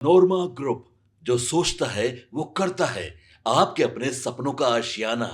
नोरमा group, जो सोचता है वो करता है। आपके अपने सपनों का आशियाना।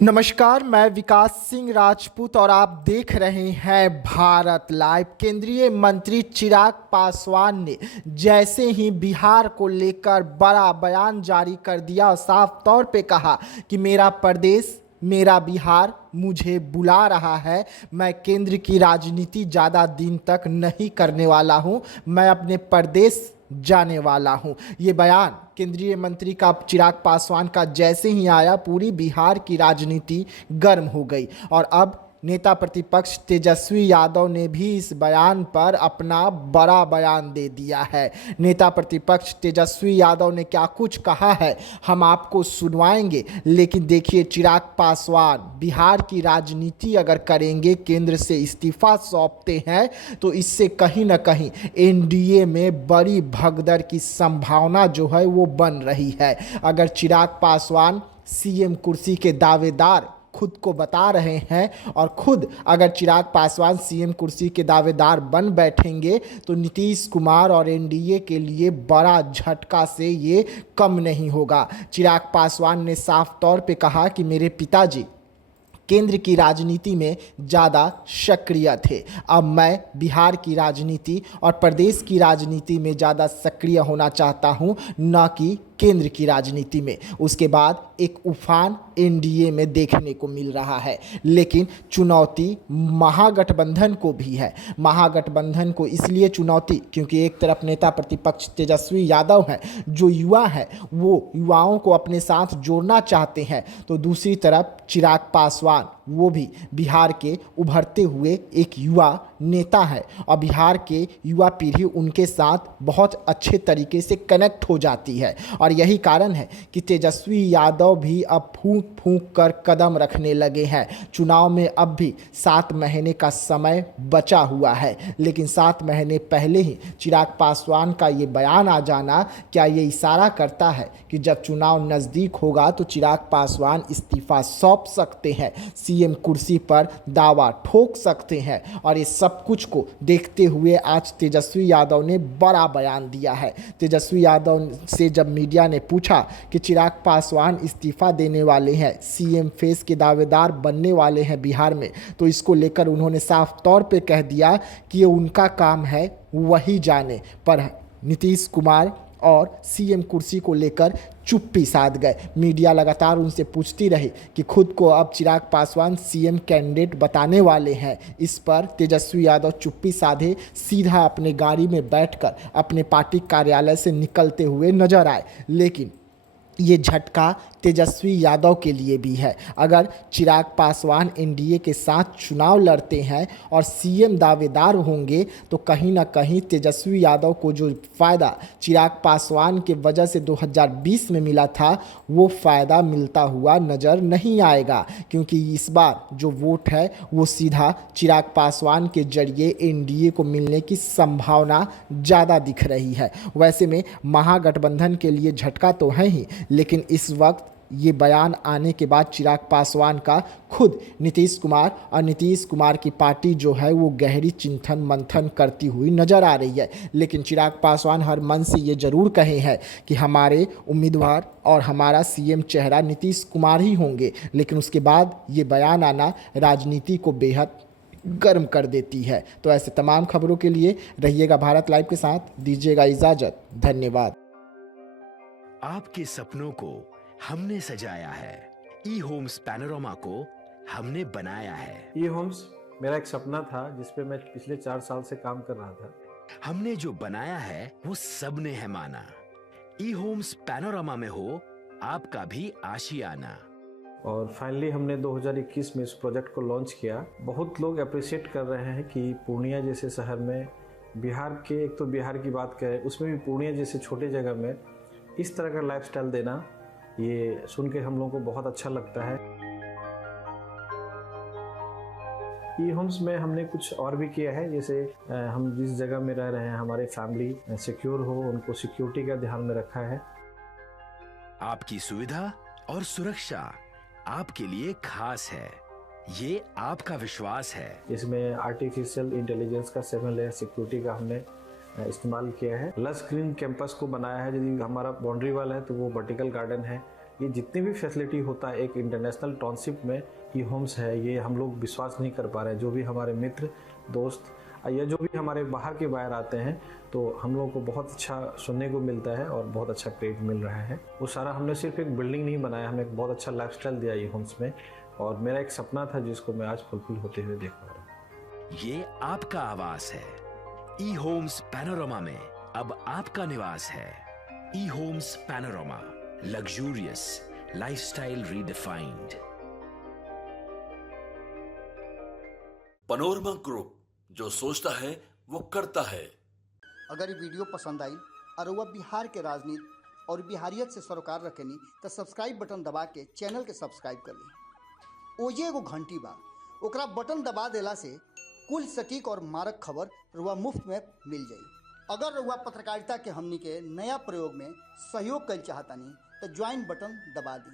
नमस्कार, मैं विकास सिंह राजपूत और आप देख रहे हैं भारत लाइव। केंद्रीय मंत्री चिराग पासवान ने जैसे ही बिहार को लेकर बड़ा बयान जारी कर दिया और साफ तौर पे कहा कि मेरा प्रदेश, मेरा बिहार मुझे बुला रहा है, मैं केंद्र की राजनीति ज़्यादा दिन तक नहीं करने वाला हूं, मैं अपने प्रदेश जाने वाला हूं। ये बयान केंद्रीय मंत्री का चिराग पासवान का जैसे ही आया, पूरी बिहार की राजनीति गर्म हो गई और अब नेता प्रतिपक्ष तेजस्वी यादव ने भी इस बयान पर अपना बड़ा बयान दे दिया है। नेता प्रतिपक्ष तेजस्वी यादव ने क्या कुछ कहा है हम आपको सुनवाएंगे, लेकिन देखिए, चिराग पासवान बिहार की राजनीति अगर करेंगे, केंद्र से इस्तीफा सौंपते हैं, तो इससे कहीं ना कहीं एनडीए में बड़ी भगदड़ की संभावना जो है वो बन रही है। अगर चिराग पासवान सीएम कुर्सी के दावेदार खुद को बता रहे हैं और खुद अगर चिराग पासवान सीएम कुर्सी के दावेदार बन बैठेंगे, तो नीतीश कुमार और एनडीए के लिए बड़ा झटका से ये कम नहीं होगा। चिराग पासवान ने साफ तौर पे कहा कि मेरे पिताजी केंद्र की राजनीति में ज़्यादा सक्रिय थे, अब मैं बिहार की राजनीति और प्रदेश की राजनीति में ज़्यादा सक्रिय होना चाहता हूं, न कि केंद्र की राजनीति में। उसके बाद एक उफान एनडीए में देखने को मिल रहा है, लेकिन चुनौती महागठबंधन को भी है। महागठबंधन को इसलिए चुनौती क्योंकि एक तरफ नेता प्रतिपक्ष तेजस्वी यादव हैं, जो युवा है, वो युवाओं को अपने साथ जोड़ना चाहते हैं, तो दूसरी तरफ चिराग पासवान, वो भी बिहार के उभरते हुए एक युवा नेता है और बिहार के युवा पीढ़ी उनके साथ बहुत अच्छे तरीके से कनेक्ट हो जाती है। और यही कारण है कि तेजस्वी यादव भी अब फूंक फूंक कर कदम रखने लगे हैं। चुनाव में अब भी 7 महीने का समय बचा हुआ है, लेकिन 7 महीने पहले ही चिराग पासवान का ये बयान आ जाना, क्या ये इशारा करता है कि जब चुनाव नज़दीक होगा तो चिराग पासवान इस्तीफा सौंप सकते हैं, सीएम कुर्सी पर दावा ठोक सकते हैं। और इस सब कुछ को देखते हुए आज तेजस्वी यादव ने बड़ा बयान दिया है। तेजस्वी यादव से जब मीडिया ने पूछा कि चिराग पासवान इस्तीफा देने वाले हैं, सीएम फेस के दावेदार बनने वाले हैं बिहार में, तो इसको लेकर उन्होंने साफ तौर पे कह दिया कि ये उनका काम है, वही जाने। पर नीतीश कुमार और सीएम कुर्सी को लेकर चुप्पी साध गए। मीडिया लगातार उनसे पूछती रही कि खुद को अब चिराग पासवान सीएम कैंडिडेट बताने वाले हैं। इस पर तेजस्वी यादव चुप्पी साधे सीधा अपने गाड़ी में बैठकर अपने पार्टी कार्यालय से निकलते हुए नजर आए। लेकिन ये झटका तेजस्वी यादव के लिए भी है। अगर चिराग पासवान एनडीए के साथ चुनाव लड़ते हैं और सीएम दावेदार होंगे, तो कहीं ना कहीं तेजस्वी यादव को जो फ़ायदा चिराग पासवान के वजह से 2020 में मिला था, वो फ़ायदा मिलता हुआ नज़र नहीं आएगा, क्योंकि इस बार जो वोट है वो सीधा चिराग पासवान के जरिए एनडीए को मिलने की संभावना ज़्यादा दिख रही है। वैसे में महागठबंधन के लिए झटका तो है ही, लेकिन इस वक्त ये बयान आने के बाद चिराग पासवान का खुद नीतीश कुमार और नीतीश कुमार की पार्टी जो है वो गहरी चिंतन मंथन करती हुई नज़र आ रही है। लेकिन चिराग पासवान हर मन से ये ज़रूर कहे हैं कि हमारे उम्मीदवार और हमारा सीएम चेहरा नीतीश कुमार ही होंगे, लेकिन उसके बाद ये बयान आना राजनीति को बेहद गर्म कर देती है। तो ऐसे तमाम खबरों के लिए रहिएगा भारत लाइव के साथ, दीजिएगा इजाज़त, धन्यवाद। आपके सपनों को हमने सजाया है, ई होम्स पैनोरामा को हमने बनाया है। ई होम्स मेरा एक सपना था जिस पे मैं पिछले 4 साल से काम कर रहा था। हमने जो बनाया है वो सबने है माना। ई होम्स पैनोरामा में हो आपका भी आशियाना। और फाइनली हमने 2021 में इस प्रोजेक्ट को लॉन्च किया। बहुत लोग अप्रिशिएट कर रहे हैं कि पूर्णिया जैसे शहर में, बिहार के, एक तो बिहार की बात करें उसमें भी पूर्णिया जैसे छोटे जगह में इस तरह का लाइफस्टाइल देना, ये सुन के हम लोगों को बहुत अच्छा लगता है। ई होम्स में हमने कुछ और भी किया है, जैसे हम जिस जगह में रह रहे हैं हमारे फैमिली सिक्योर हो, उनको सिक्योरिटी का ध्यान में रखा है। आपकी सुविधा और सुरक्षा आपके लिए खास है, ये आपका विश्वास है। इसमें आर्टिफिशियल इंटेलिजेंस का 7 लेयर सिक्योरिटी का हमने इस्तेमाल किया है। लस ग्रीन कैंपस को बनाया है। यदि हमारा बाउंड्री वाल है तो वो वर्टिकल गार्डन है। ये जितनी भी फैसिलिटी होता है एक इंटरनेशनल टाउनशिप में ई होम्स है, ये हम लोग विश्वास नहीं कर पा रहे हैं। जो भी हमारे मित्र दोस्त या जो भी हमारे बाहर के बाहर आते हैं तो हम लोगों को बहुत अच्छा सुनने को मिलता है और बहुत अच्छा क्रेडिट मिल रहा है। वो सारा हमने सिर्फ एक बिल्डिंग नहीं बनाया, हमें एक बहुत अच्छा लाइफस्टाइल दिया ई होम्स में, और मेरा एक सपना था जिसको मैं आज फुलफिल होते हुए देख पा रहा हूँ। ये आपका आवास है। ई होम्स पैनोरामा में अब आपका निवास है। E homes panorama, luxurious lifestyle redefined. Panorama group, जो सोचता है वो करता है। अगर ये वीडियो पसंद आई और वह बिहार के राजनीति और बिहारियत से सरोकार रखेनी तो सब्सक्राइब बटन दबा के चैनल के सब्सक्राइब कर ली। ओजे एगो घंटी बा, ओकरा बटन दबा देला से कुल सटीक और मारक खबर रुआ मुफ्त में मिल जाई। अगर रुआ पत्रकारिता के हमनी के नया प्रयोग में सहयोग कर चाहतानी तो ज्वाइन बटन दबा दी।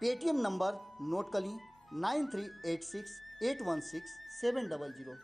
पेटीएम नंबर नोट कर ली 9386816700।